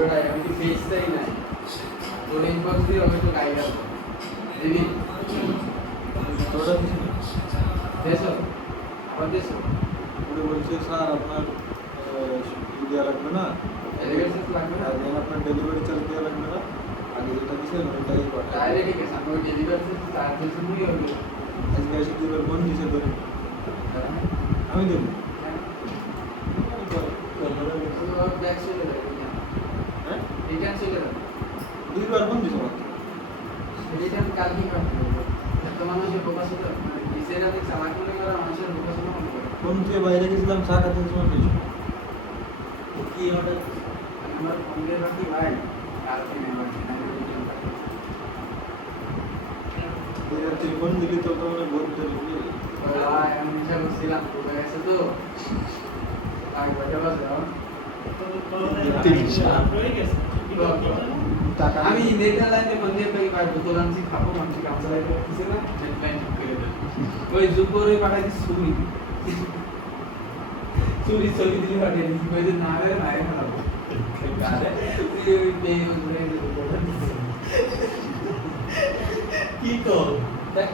আমি কি ফেসটাই নাই তোর ইনবক্স দিয়ে আমি একটু গাইড করব দিদি তোরা কিছু না দেশো আবার দেশো ওরে বলছে স্যার আপনার দেওয়া লাগবে না এলিভেশন লাগবে না আর দেন আপনার ডেলিভারি চার্জ দেওয়া লাগবে না আগে যেটা দিয়েছেন ওইটাই পাঠান ডাইরেক্ট ঠিক আছে আমি ডেলিভারি চার্জ দিতে মুই হবে আজকে এসে দুবার ফোন দিয়েছে ধরে আমি দেবো ব্যাক চলে যাবে হ্যাঁ রিটার্ন চলে যাবে দুইবার ফোন দিয়েছে মাত্র রিটার্ন কাল কি করতে হবে এত মানুষের ফোকাস হলো বিশের আগে চালাক মনে করা মানুষের ফোকাস হলো মনে করে ফোন থেকে বাইরে গেছিলাম চা খাতে সময় পেয়েছি কি অর্ডার আমার ফোন দিয়ে রাখি ভাই কালকে নেই ওই রাত্রে ফোন দিলি তো মানে বলতে ভাই আমি নিশা করছিলাম কোথায় গেছে তো আগে কয়টা বাজে আমি নেদারল্যান্ডে মধ্যে পাই ভাই বোতল আনছি খাবো মানুষ কামচা লাইতে কিছু না ডেডলাইন ঠিক করে দেবে ওই জুপরে পাঠাই দিছি ছুরি ছুরি ছবি দিলে পাঠিয়ে দিছি কই যে না রে খাবো কি তো দেখ